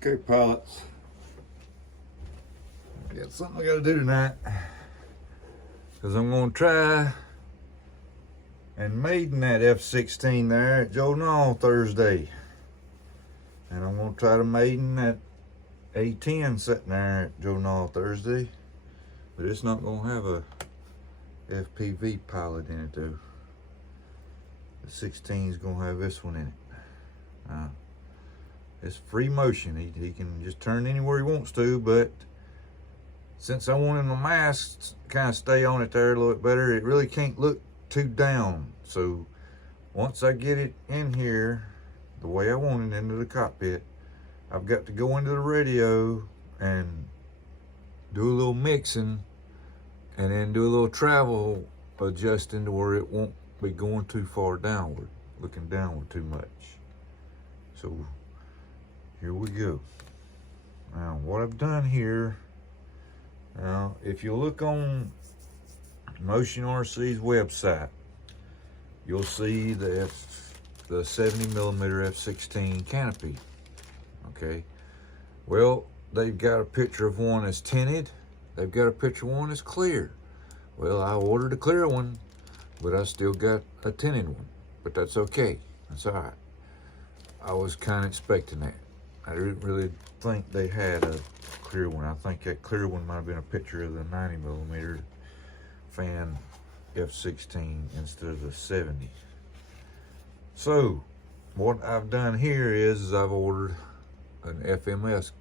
Okay, pilots. Got something I gotta do tonight. Because I'm gonna try and maiden that F-16 there at Joe Knoll Thursday. And I'm gonna try to maiden that A-10 sitting there at Joe Knoll Thursday. But it's not gonna have a FPV pilot in it though. The 16 is gonna have this one in it. It's free motion. He can just turn anywhere he wants to, but since I wanted my mask to kind of stay on it there a little bit better, it really can't look too down. So once I get it in here the way I want it into the cockpit, I've got to go into the radio and do a little mixing and then do a little travel adjusting to where it won't be going too far downward, looking downward too much. So here we go. Now what I've done here, now if you look on Motion RC's website, you'll see the 70mm F-16 canopy. Okay, well, they've got a picture of one that's tinted, they've got a picture of one that's clear. Well, I ordered a clear one, but I still got a tinted one, but that's okay, that's all right. I was kind of expecting that. I didn't really think they had a clear one. I think that clear one might have been a picture of the 90mm fan F-16 instead of the 70. So what I've done here is I've ordered an FMS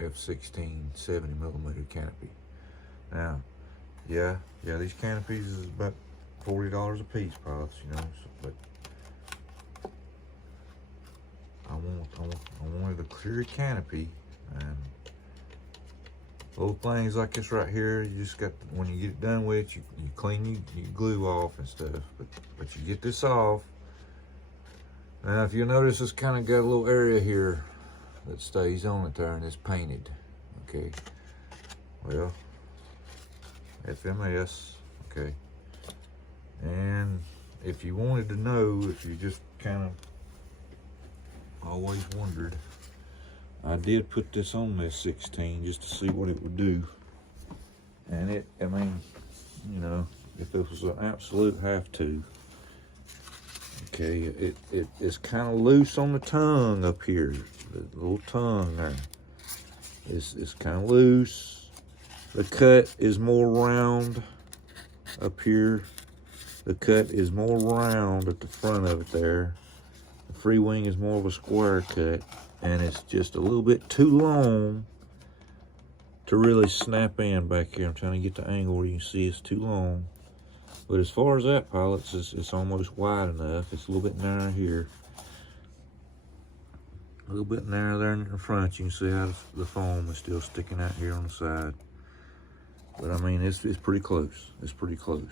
F-16 70mm canopy. Now, yeah, these canopies is about $40 a piece, pilots, you know, but I wanted a clear canopy, and little things like this right here, you just got to, when you get it done with it, you clean your glue off and stuff, but you get this off. Now if you notice, it's kind of got a little area here that stays on it there, and it's painted. Okay, well, FMS. Okay, and if you wanted to know, if you just kind of always wondered, I did put this on this 16 just to see what it would do. And I mean, you know, if it was an absolute have to, okay, it's kind of loose on the tongue up here, the little tongue there. It's kind of loose. The cut is more round up here. The cut is more round at the front of it there. The free wing is more of a square cut, and it's just a little bit too long to really snap in back here. I'm trying to get the angle where you can see it's too long. But as far as that, pilots, it's almost wide enough. It's a little bit narrow here. A little bit narrow there in the front. You can see how the foam is still sticking out here on the side. But I mean, it's pretty close. It's pretty close.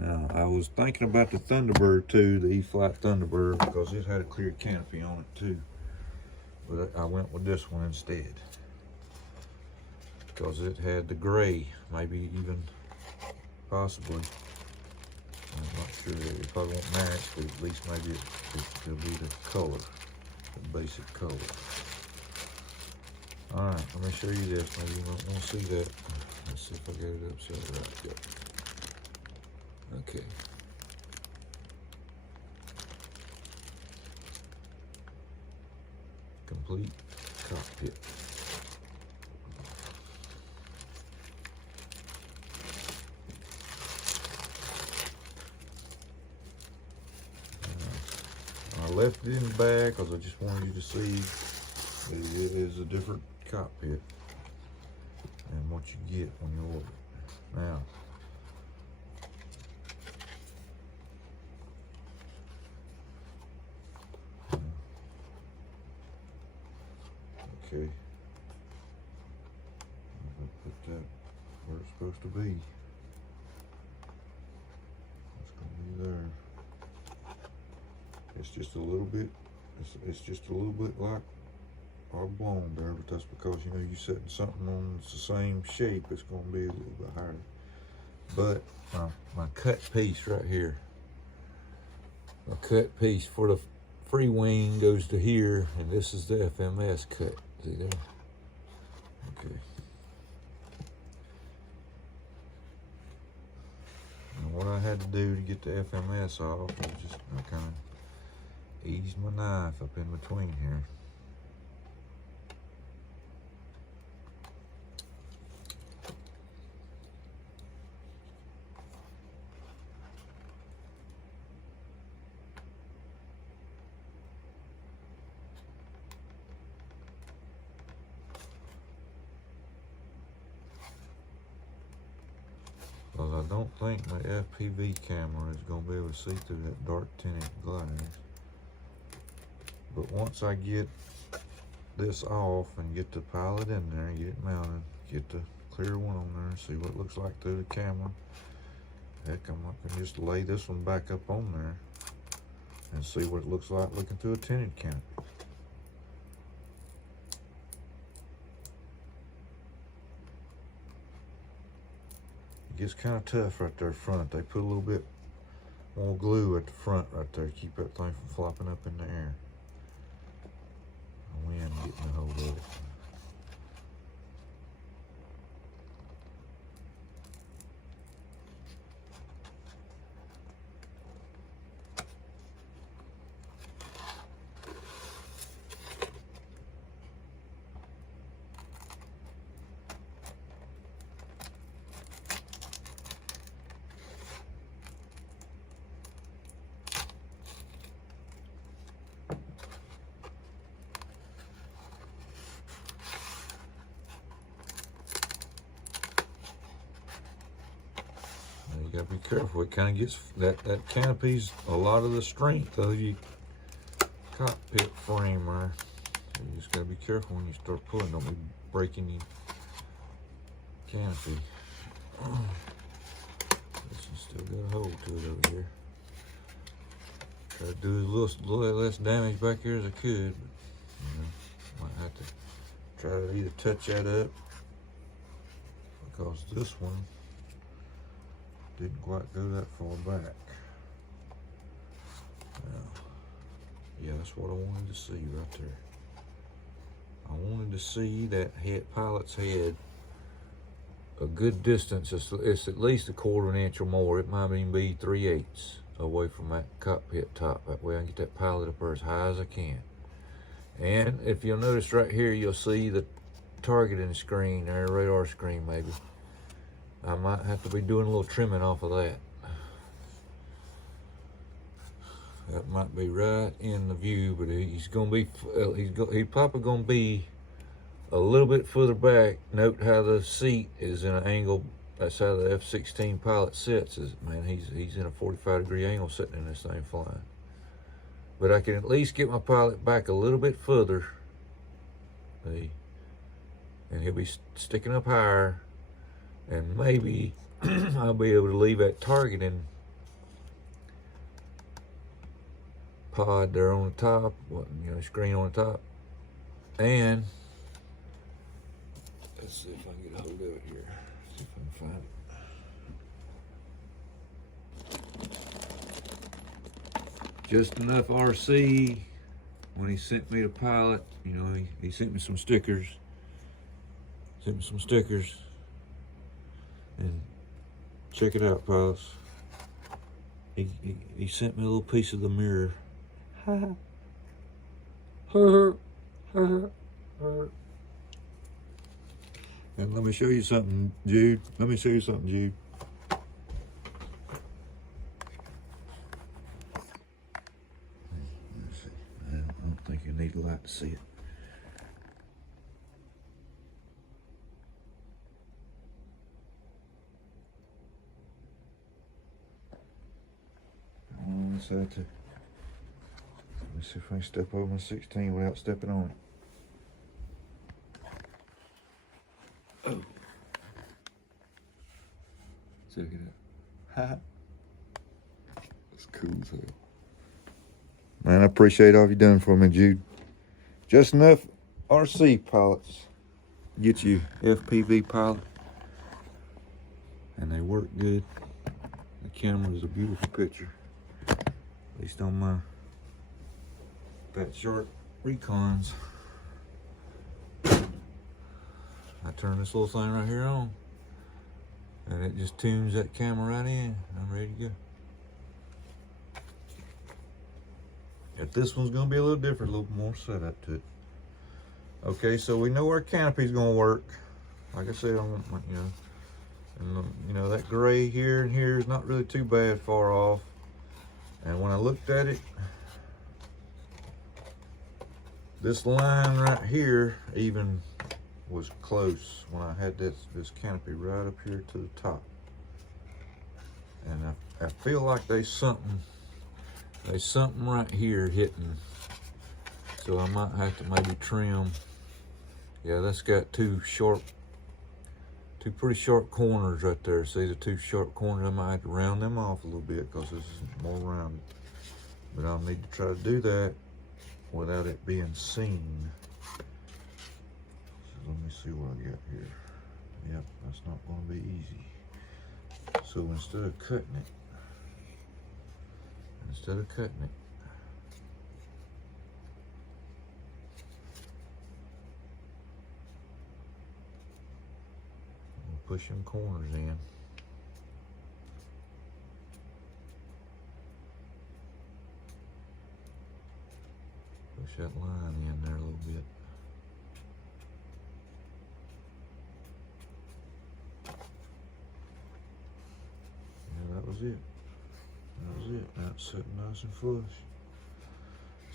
Now, I was thinking about the Thunderbird too, the E-Flight Thunderbird, because it had a clear canopy on it too. But I went with this one instead, because it had the gray, maybe even, possibly. I'm not sure, it probably won't match, but at least maybe it'll be the color, the basic color. All right, let me show you this. Maybe you might want to see that. Let's see if I get it upside right. Yep. Okay. Complete cockpit. I left it in the bag because I just wanted you to see it is a different cockpit and what you get when you order it. Now, okay, I'll put that where it's supposed to be. It's gonna be there. It's just a little bit, it's just a little bit like oblong there, but that's because, you know, you're setting something on the same shape, it's gonna be a little bit higher. But my cut piece right here, a cut piece for the free wing goes to here, and this is the FMS cut. See there? Okay. And what I had to do to get the FMS off was just kind of ease my knife up in between here. Because I don't think my FPV camera is going to be able to see through that dark tinted glass. But once I get this off and get the pilot in there, get it mounted, get the clear one on there, see what it looks like through the camera. Heck, I can just lay this one back up on there and see what it looks like looking through a tinted canopy. It gets kind of tough right there front. They put a little bit more glue at the front right there to keep that thing from flopping up in the air. The wind getting a hold of it. You gotta be careful. It kind of gets that canopy's a lot of the strength of your cockpit frame there. So you just gotta be careful when you start pulling. Don't be breaking your canopy. This one's still got a hole to it over here. Try to do as little less damage back here as I could, but you know, might have to try to either touch that up, because this one didn't quite go that far back. Now, yeah, that's what I wanted to see right there. I wanted to see that pilot's head a good distance. It's at least a 1/4 inch or more. It might even be 3/8 away from that cockpit top. That way I can get that pilot up there as high as I can. And if you'll notice right here, you'll see the targeting screen there, radar screen maybe. I might have to be doing a little trimming off of that. That might be right in the view, but he's probably gonna be a little bit further back. Note how the seat is in an angle. That's how the F-16 pilot sits. Man, he's in a 45-degree angle sitting in this thing flying. But I can at least get my pilot back a little bit further. See? And he'll be sticking up higher. And maybe I'll be able to leave that targeting pod there on the top, screen on the top. And let's see if I can get a hold of it here. See if I can find it. Just Enough RC, when he sent me the pilot, he sent me some stickers. And check it out, pilots. He sent me a little piece of the mirror. And let me show you something, Jude. Let's see. I don't think you need a light to see it. Let me see if I can step over my 16 without stepping on it. Oh. Check it out. That's cool as hell. Man, I appreciate all you've done for me, Jude. Just Enough RC pilots. Get you FPV pilot. And they work good. The camera is a beautiful picture. At least on my Fat Shark Recons. I turn this little thing right here on, and it just tunes that camera right in. I'm ready to go. If this one's gonna be a little different, a little more setup to it. Okay, so we know our canopy's gonna work. Like I said, and that gray here and here is not really too bad far off. And when I looked at it, this line right here even was close when I had this canopy right up here to the top. And I feel like there's something right here hitting. So I might have to maybe trim. Yeah, that's got two pretty sharp corners right there. See the two sharp corners? I might have to round them off a little bit because this is more rounded. But I'll need to try to do that without it being seen. So let me see what I got here. Yep, that's not going to be easy. So instead of cutting it, push them corners in. Push that line in there a little bit. Yeah, that was it. Now it's sitting nice and flush.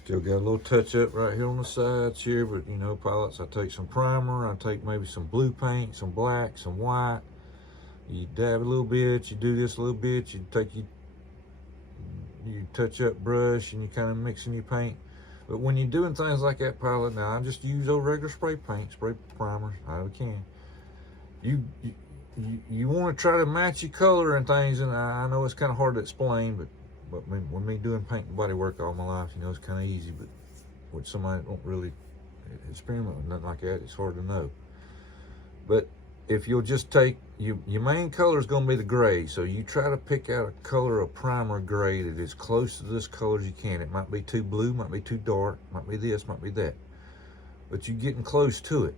Still got a little touch up right here on the sides here, but you know, pilots, I take some primer, I take maybe some blue paint, some black, some white. You dab a little bit, you do this a little bit, you take your touch up brush and you kind of mixing your paint. But when you're doing things like that, pilot, now I just use those regular spray paint, spray primers, however you can. You want to try to match your color and things, and I know it's kind of hard to explain, but when me doing paint and body work all my life, you know, it's kind of easy, but with somebody that don't really experiment with nothing like that, it's hard to know. But if you'll just take, your main color is going to be the gray, so you try to pick out a color of primer gray that is close to this color as you can. It might be too blue, might be too dark, might be this, might be that, but you're getting close to it.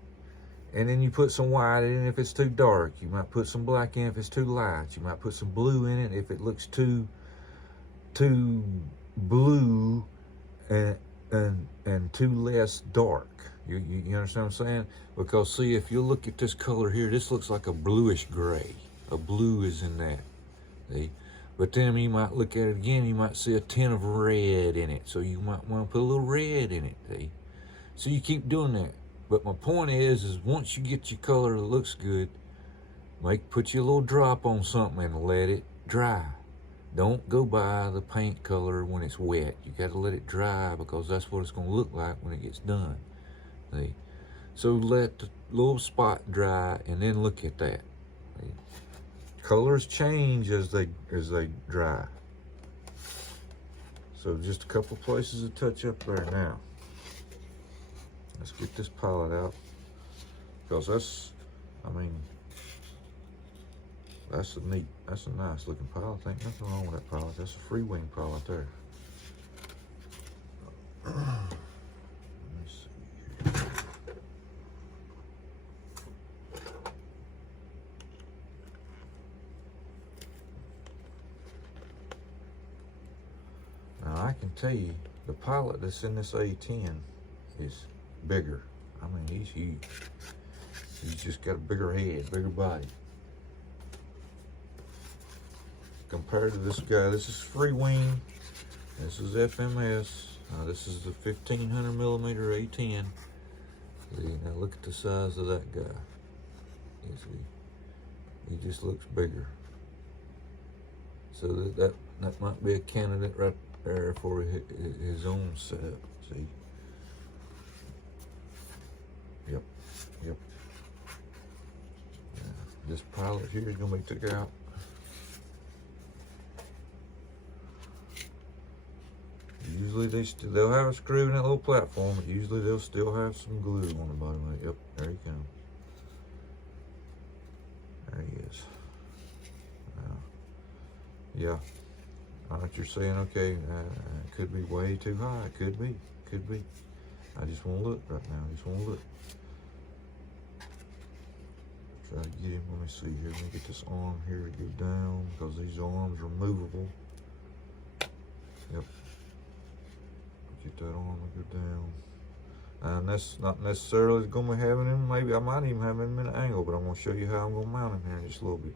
And then you put some white in it if it's too dark. You might put some black in if it's too light. You might put some blue in it if it looks too blue and too less dark. You understand what I'm saying? Because see, if you look at this color here, this looks like a bluish gray. A blue is in that. See? But then you might look at it again, you might see a tint of red in it. So you might want to put a little red in it. See? So you keep doing that. But my point is once you get your color that looks good, put you a little drop on something and let it dry. Don't go by the paint color when it's wet. You got to let it dry because that's what it's going to look like when it gets done. See? So let the little spot dry and then look at that. See? Colors change as they dry. So just a couple places to touch up there now. Let's get this pilot out, because that's a nice looking pilot. Ain't nothing wrong with that pilot. That's a free wing pilot there. Let me see here. Now I can tell you, the pilot that's in this A10 is bigger. I mean, he's huge. He's just got a bigger head, bigger body. Compared to this guy, this is free wing. This is FMS. This is the 1500 millimeter A10. See, now look at the size of that guy. You see, he just looks bigger. So that might be a candidate right there for his own setup. See. Yep. Yeah, this pilot here is gonna be took out. Usually they'll have a screw in that little platform, but usually they'll still have some glue on the bottom of it. Yep, there he comes. There he is. Yeah, I what you're saying, okay, it could be way too high. It could be. I just want to look right now. I just want to look. Try to get him. Let me see here. Let me get this arm here to go down, because these arms are movable. Yep. Get that arm to go down. And that's not necessarily going to be having him. Maybe I might even have him in an angle, but I'm going to show you how I'm going to mount him here in just a little bit.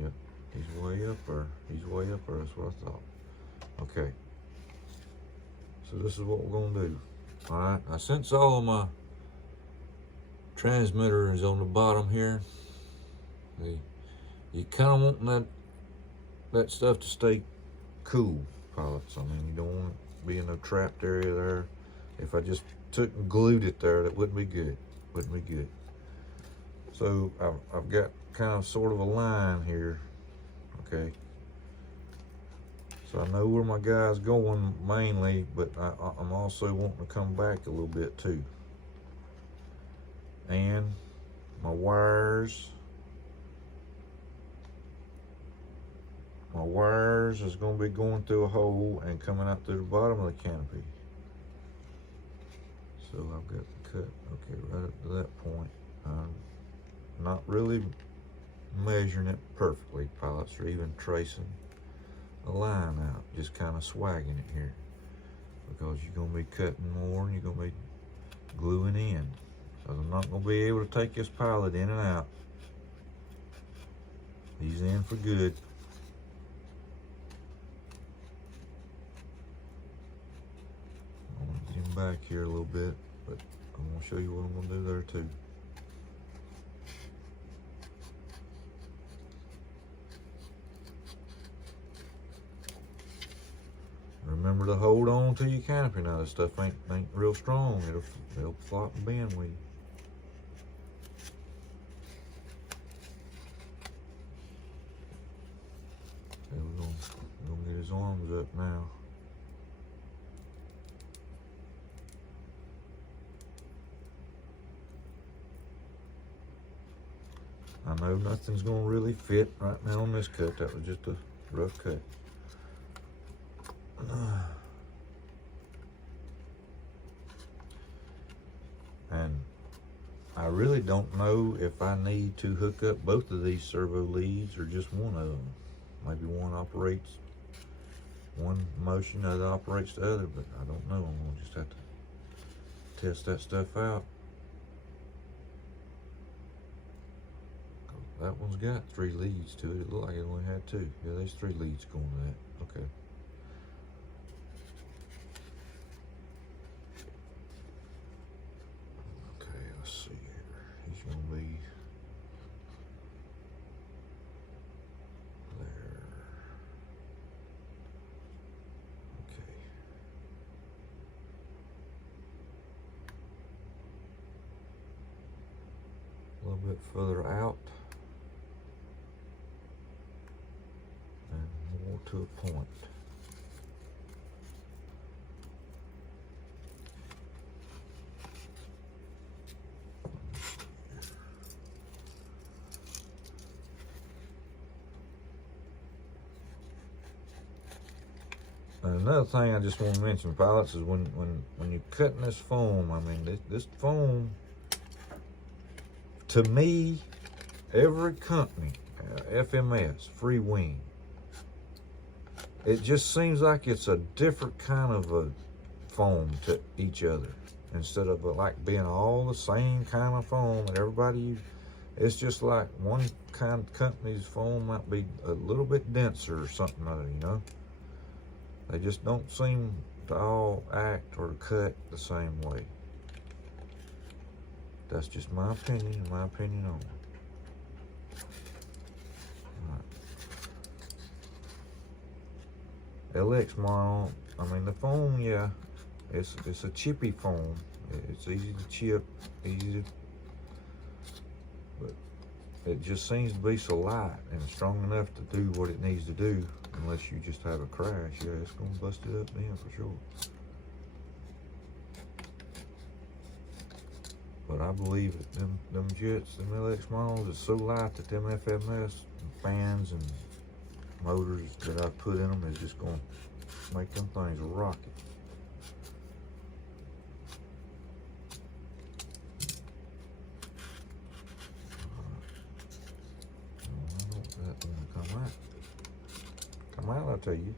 Yep. He's way up there. That's what I thought. Okay. So this is what we're going to do. All right. Now, since all of my transmitter is on the bottom here, you kind of want that stuff to stay cool, pilots. I mean, you don't want it to be in a trapped area there. If I just took and glued it there, that wouldn't be good. So I've got kind of sort of a line here, okay? So I know where my guy's going mainly, but I'm also wanting to come back a little bit too. And my wires is going to be going through a hole and coming out through the bottom of the canopy. So I've got the cut, okay, right up to that point. I'm not really measuring it perfectly, pilots, or even tracing a line out, just kind of swagging it here, because you're going to be cutting more and you're going to be gluing in. So I'm not going to be able to take this pilot in and out. He's in for good. I'm going to get him back here a little bit, but I'm going to show you what I'm going to do there too. Remember to hold on to your canopy. Now this stuff ain't real strong. It'll flop and bend with you. Okay, we're gonna get his arms up now. I know nothing's gonna really fit right now on this cut. That was just a rough cut. And I really don't know if I need to hook up both of these servo leads or just one of them. Maybe one operates one motion, the other operates the other, but I don't know. I'm gonna just have to test that stuff out. That one's got 3 leads to it. It looked like it only had 2. Yeah, there's 3 leads going to that. Okay. Let's see here. He's going to be there. Okay. A little bit further out. And more to a point. And another thing I just want to mention, pilots, is when you're cutting this foam, I mean, this foam, to me, every company, FMS, Free Wing, it just seems like it's a different kind of a foam to each other. Instead of like being all the same kind of foam and everybody uses, it's just like one kind of company's foam might be a little bit denser or something other, you know? They just don't seem to all act or cut the same way. That's just my opinion and my opinion on it. Right. LX model, I mean the foam, yeah, it's a chippy foam. It's easy to chip, but it just seems to be so light and strong enough to do what it needs to do. Unless you just have a crash, yeah, it's gonna bust it up then for sure. But I believe that them jets, them LX models, is so light that them FMS fans and motors that I put in them is just gonna make them things rocket. I don't that want to come out. Come out, I tell you.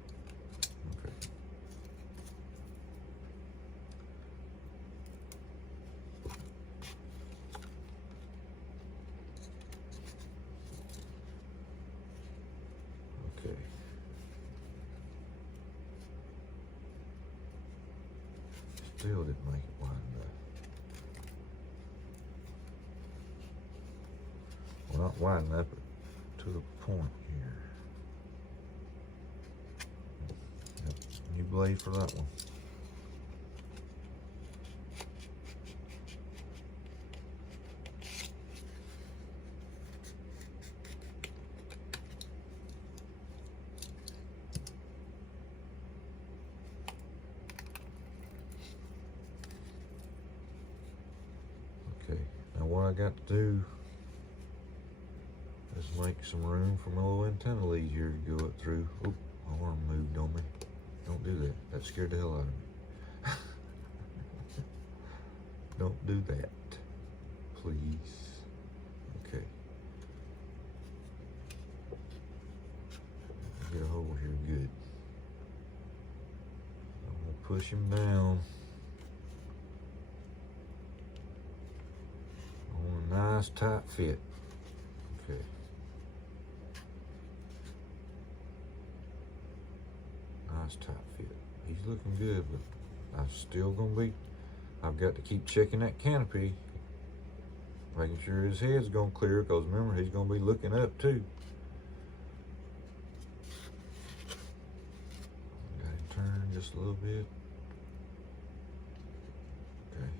Okay. Okay. Still didn't make it wide enough. Well, not wide enough, but to the point here. Yep. New blade for that one. Okay, now what I got to do is make some room for my little antenna lead here to go up through. Oh, my arm moved on me. Don't do that. That scared the hell out of me. Don't do that, please. Okay. Get a hole here good. I'm gonna push him down on a nice tight fit. Okay. Nice tight fit. He's looking good, but I'm still I've got to keep checking that canopy, making sure his head's gonna clear, because remember, he's gonna be looking up too. Got him turned just a little bit. Okay.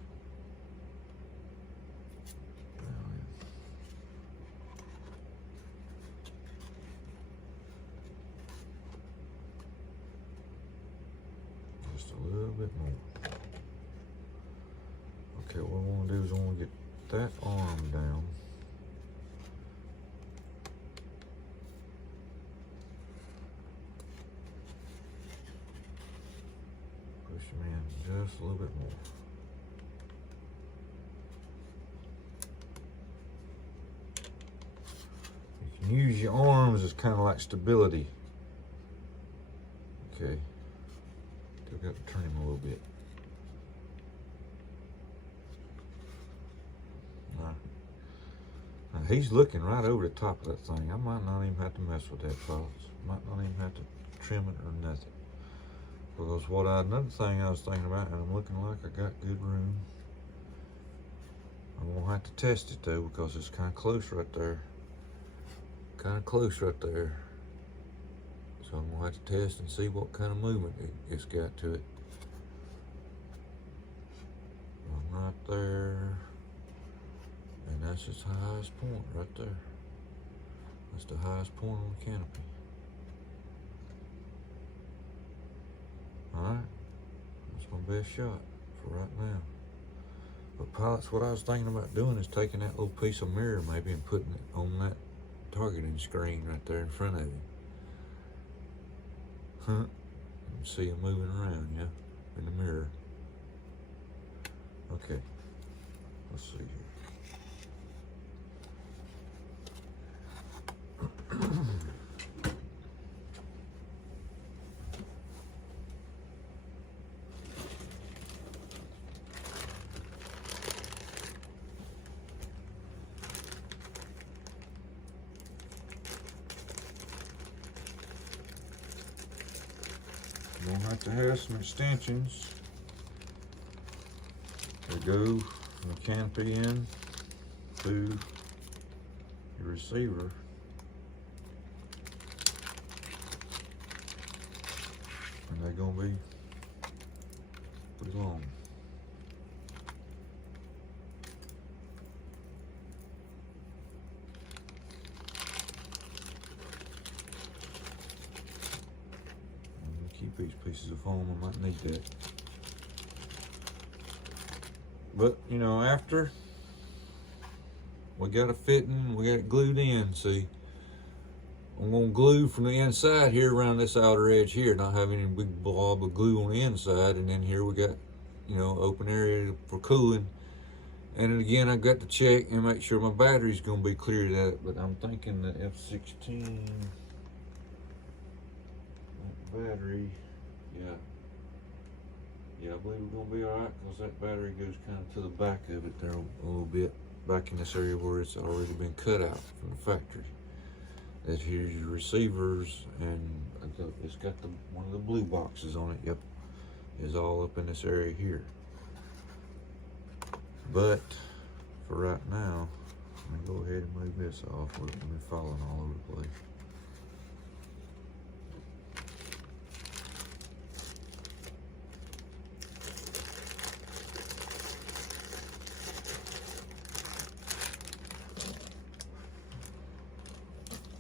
Just a little bit more. Okay, what I want to do is I want to get that arm down. Push him in just a little bit more. You can use your arms as kind of like stability. Okay. Still got to turn him a little bit. Now he's looking right over the top of that thing. I might not even have to mess with that, fellas. Might not even have to trim it or nothing. Because another thing I was thinking about, and I'm looking like I got good room. I'm gonna have to test it though, because it's kind of close right there. Kind of close right there. So I'm gonna have to test and see what kind of movement it's got to it. I'm right there. And that's its highest point right there. That's the highest point on the canopy. Alright, that's my best shot for right now. But pilots, what I was thinking about doing is taking that little piece of mirror maybe and putting it on that targeting screen right there in front of you. Huh? You can see him moving around, yeah, in the mirror. Okay, let's see here. You're gonna have to have some extensions to go from the canopy in to your receiver. And they're gonna be pretty long. Keep these pieces of foam, I might need that. But you know, after we got a fitting, we got it glued in. See, I'm gonna glue from the inside here around this outer edge here, not have any big blob of glue on the inside. And then here we got, you know, open area for cooling. And then again, I got to check and make sure my battery's gonna be clear to that. But I'm thinking the F16 battery, yeah, I believe we're gonna be all right, because that battery goes kind of to the back of it there a little bit, back in this area where it's already been cut out from the factory. That here's your receivers, and it's got one of the blue boxes on it. Yep, is all up in this area here. But for right now, I'm gonna go ahead and move this off. We're gonna be falling all over the place.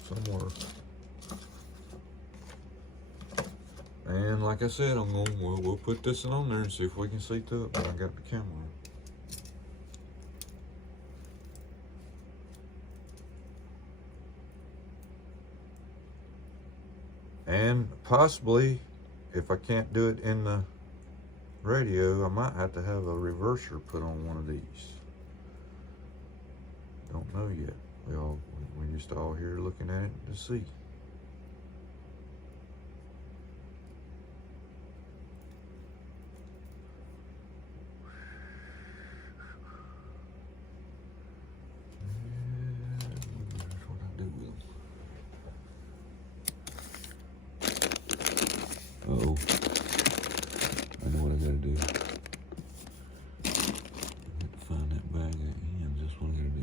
Somewhere. And like I said, we'll put this on there and see if we can see to it when I got the camera. And possibly, if I can't do it in the radio, I might have to have a reverser put on one of these. Don't know yet. We're just all here looking at it to see. That's what I do with them. Uh-oh. I know what I gotta do. I have to find that bag at ends. That's what I gotta do.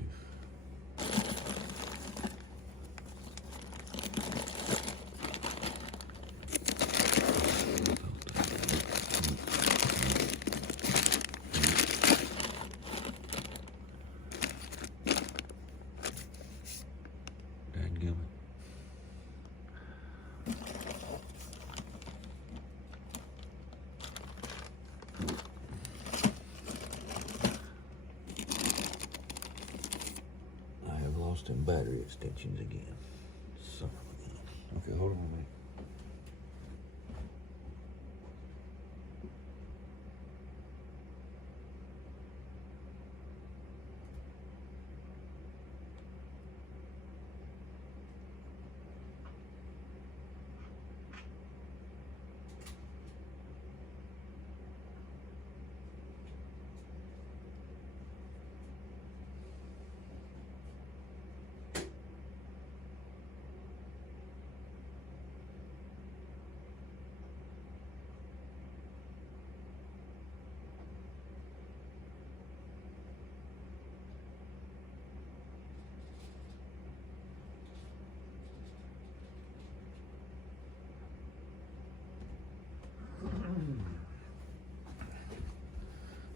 Lost in battery extensions again. Son of a gun. Okay, hold on a minute.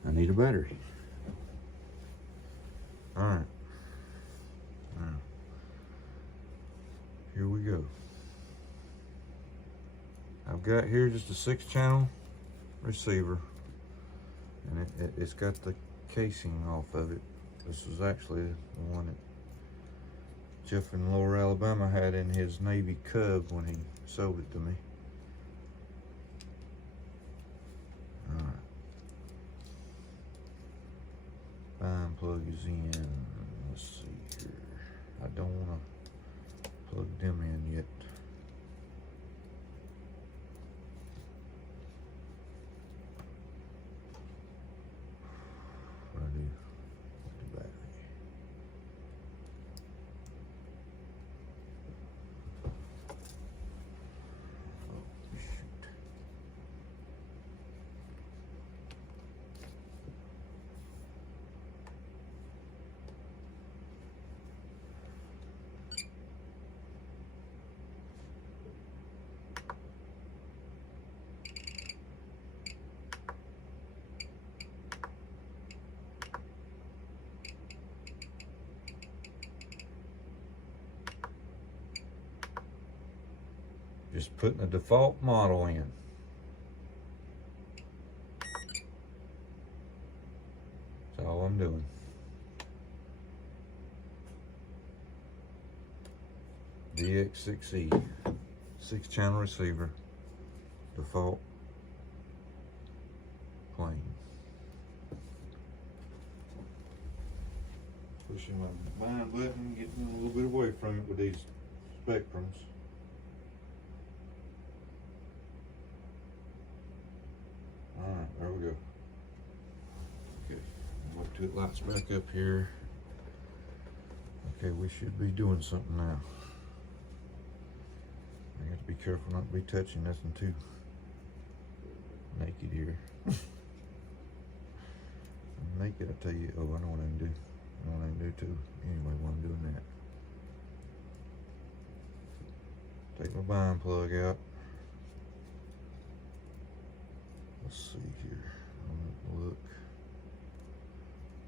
I need a battery. All right. Now, here we go. I've got here just a 6-channel receiver, and it's got the casing off of it. This was actually the one that Jeff in Lower Alabama had in his Navy Cub when he sold it to me. All right. Fine plug is in. Let's see here. I don't want to plug them in yet. What do I do with the battery? Oh, shoot. Just putting a default model in. That's all I'm doing. DX6E, 6-channel receiver, default plane. Pushing my bind button, getting a little bit away from it with these spectrums. Alright, there we go. Okay, wait till it lights back up here. Okay, we should be doing something now. I got to be careful not to be touching nothing too naked here. Naked, I tell you. Oh, I know what I can do. I know what I can do too. Anyway, while I'm doing that, take my bind plug out. Let's see here. Look.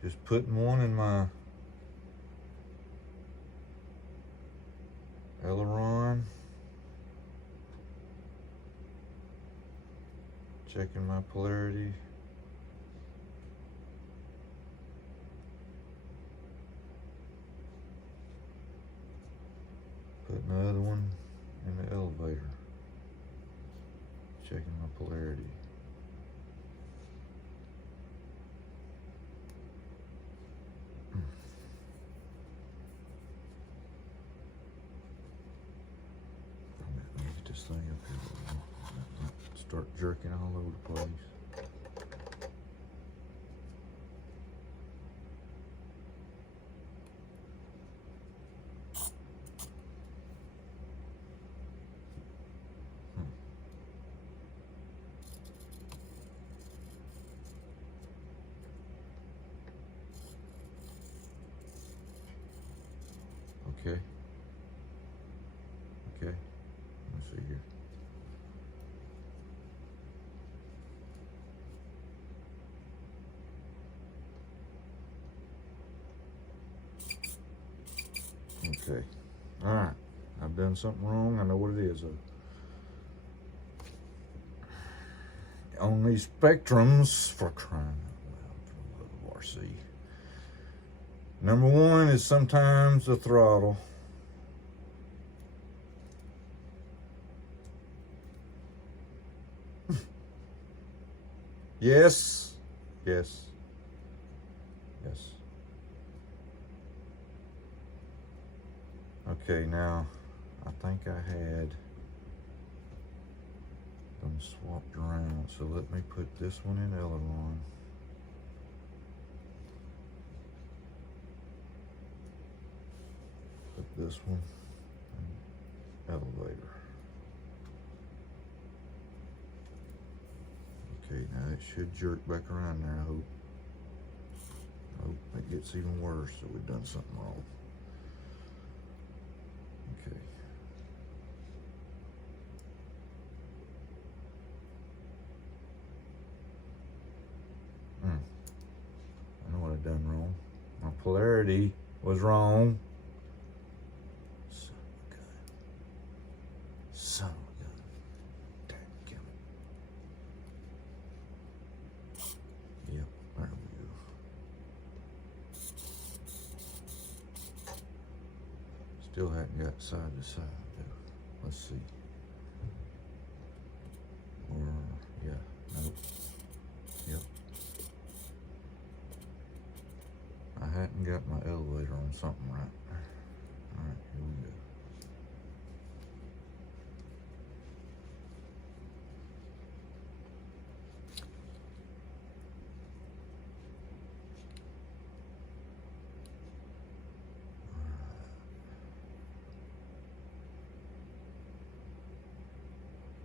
Just putting one in my aileron. Checking my polarity. Putting another one in the elevator. Checking my polarity. Get this thing up here. Start jerking all over the place. Okay. Okay. Let's see here. Okay. All right. I've done something wrong. I know what it is. On these spectrums, for crying out loud, for the love of RC. Number one is sometimes the throttle. Yes. Yes. Yes. Okay, now I think I had them swapped around. So let me put this one in aileron. Put this one in elevator. Okay, now it should jerk back around there, I hope. I hope it gets even worse, so we've done something wrong. Okay. I know what I've done wrong. My polarity was wrong. Son of a gun. Son of a gun. Damn it. Yep, there we go. Still hadn't got side to side though. Let's see. Or, yeah, nope. Yep. I hadn't got my elevator on something right. Alright, here we go.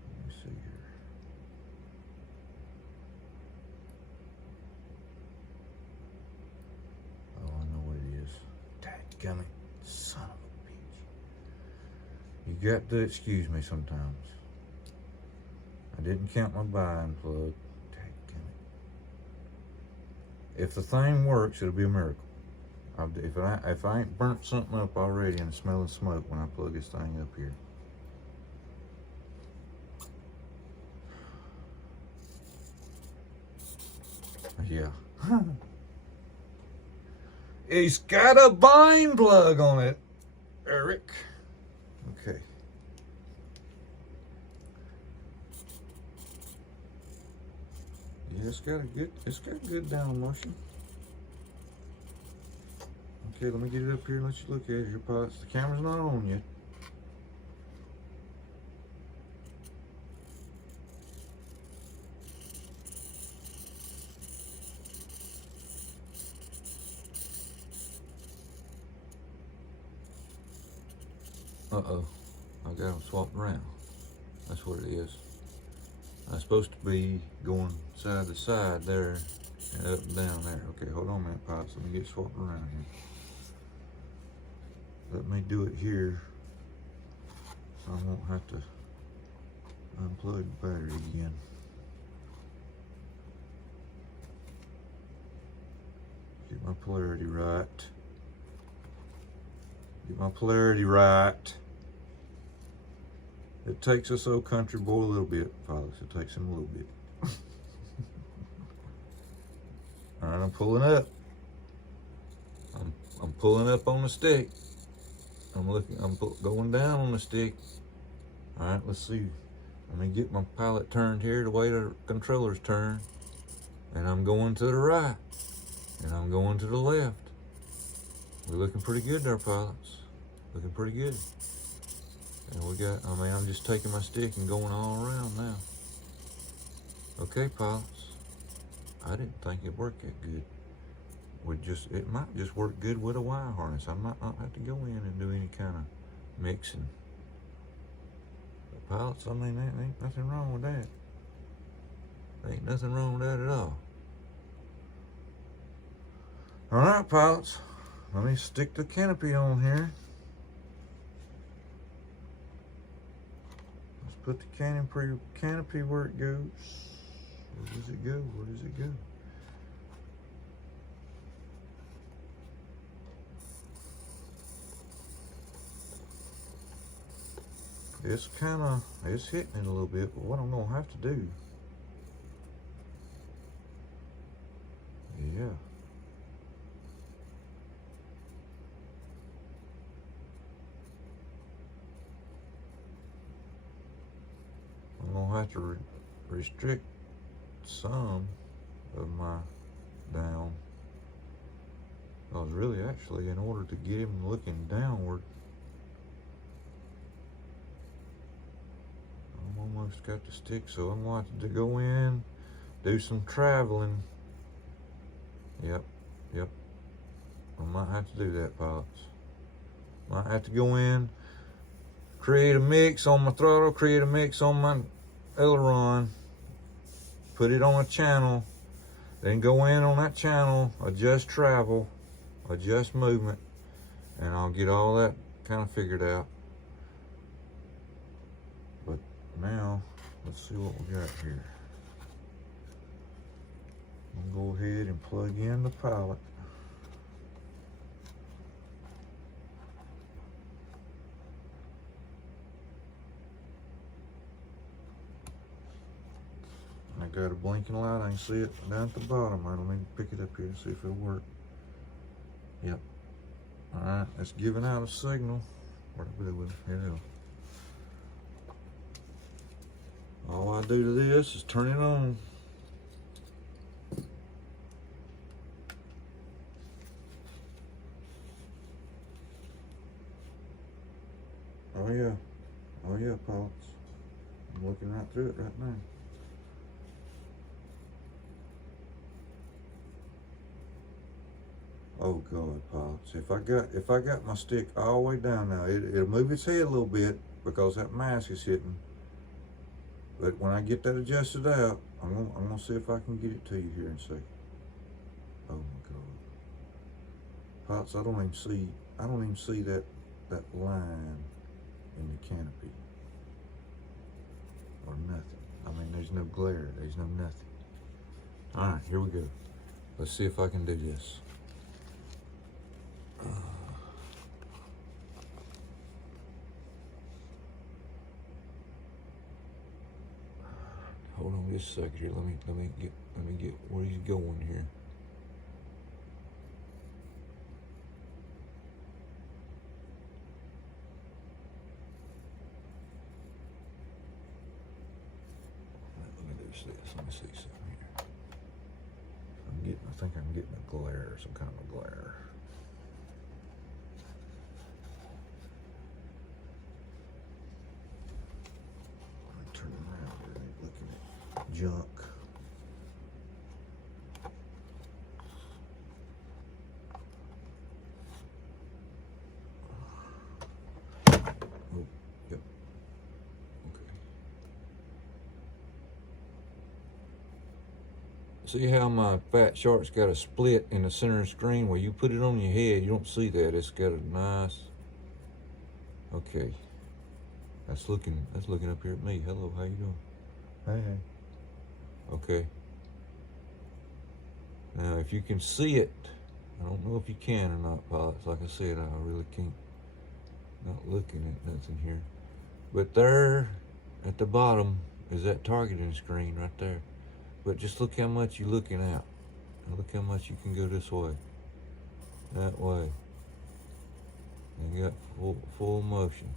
Let me see here. Dadgummit, son of a bitch. You got to excuse me sometimes. I didn't count my bind plug. Dadgummit. If the thing works, it'll be a miracle. If I ain't burnt something up already and smelling smoke when I plug this thing up here. Yeah. It's got a bind plug on it, Eric. Yeah, it's got good down motion. Okay, let me get it up here and let you look at it. Your pilots, the camera's not on yet. Uh-oh, I got them swapped around. That's what it is. I'm supposed to be going side to side there and up and down there. Okay, hold on a minute, pilots. Let me get swapped around here. Let me do it here so I won't have to unplug the battery again. Get my polarity right. Get my polarity right. It takes us old country boy a little bit, pilots. It takes him a little bit. All right, I'm pulling up. I'm pulling up on the stick. I'm going down on the stick. All right, let's see. Let me get my pilot turned here the way the controller's turned. And I'm going to the right. And I'm going to the left. We're looking pretty good there, pilots. Looking pretty good. And I'm just taking my stick and going all around now. Okay, pilots. I didn't think it worked that good. It might just work good with a wire harness. I might not have to go in and do any kind of mixing. But pilots, I mean, there ain't nothing wrong with that. There ain't nothing wrong with that at all. All right, pilots. Let me stick the canopy on here. Let's put the canopy where it goes. Where does it go? Where does it go? It's hitting it a little bit, but what I'm gonna have to do, yeah. I'm gonna have to restrict some of my down. Because really, actually, in order to get him looking downward, I'm almost got the stick, so I'm going to have to go in, do some traveling. Yep. I might have to do that, pilots. Might have to go in, create a mix on my throttle, create a mix on my aileron, put it on a channel, then go in on that channel, adjust travel, adjust movement, and I'll get all that kind of figured out. But now, let's see what we got here. I'm gonna go ahead and plug in the pilot. I got a blinking light. I can see it down at the bottom. Let me pick it up here and see if it'll work. Yep. All right, it's giving out a signal. Where'd it go? Here it is. All I do to this is turn it on. Oh yeah, pilots. I'm looking right through it right now. Oh God, pilots! If I got my stick all the way down now, it'll move its head a little bit because that mask is hitting. But when I get that adjusted out, I'm gonna see if I can get it to you here in a second. Oh my God, pilots! I don't even see that line in the canopy or nothing. I mean, there's no glare. There's no nothing. All right, here we go. Let's see if I can do this. Hold on just a second here. Let me get where he's going here. Let me see something here. think I'm getting a glare, some kind of glare. Let me turn around here and looking at junk. Oh, yep. Okay. See how my fat shark's got a split in the center of the screen? Where you put it on your head, you don't see that. It's got a nice, okay. That's looking up here at me. Hello, how you doing? Hey. Okay. Now, if you can see it, I don't know if you can or not, pilots. Like I said, I really can't, not looking at nothing here. But there, at the bottom, is that targeting screen right there. But just look how much you're looking out. And look how much you can go this way. That way. And you got full motion.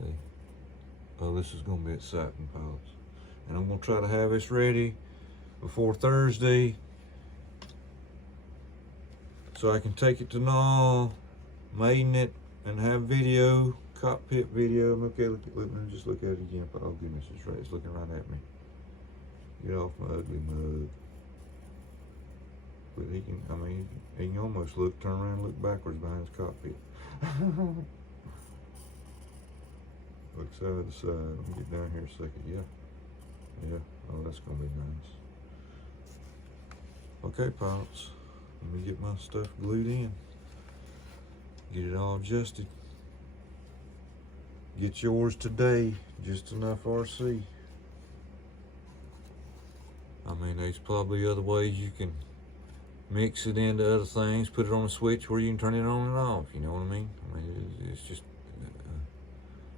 Okay. Oh, this is going to be exciting, pilots. And I'm going to try to have this ready before Thursday so I can take it to Null, maiden it, and have video, cockpit video. Okay, let me just look at it again. Oh, goodness, it's right. It's looking right at me. Get off my ugly mug. But he can, I mean, he can almost turn around and look backwards behind his cockpit. Look side to side. Let me get down here a second. Yeah. Oh, that's gonna be nice. Okay, pilots. Let me get my stuff glued in. Get it all adjusted. Get yours today. Just Enough RC. I mean, there's probably other ways you can mix it into other things. Put it on a switch where you can turn it on and off. You know what I mean? I mean, it's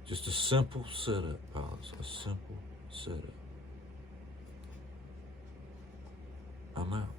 just a simple setup, pilots. A simple setup. I'm out.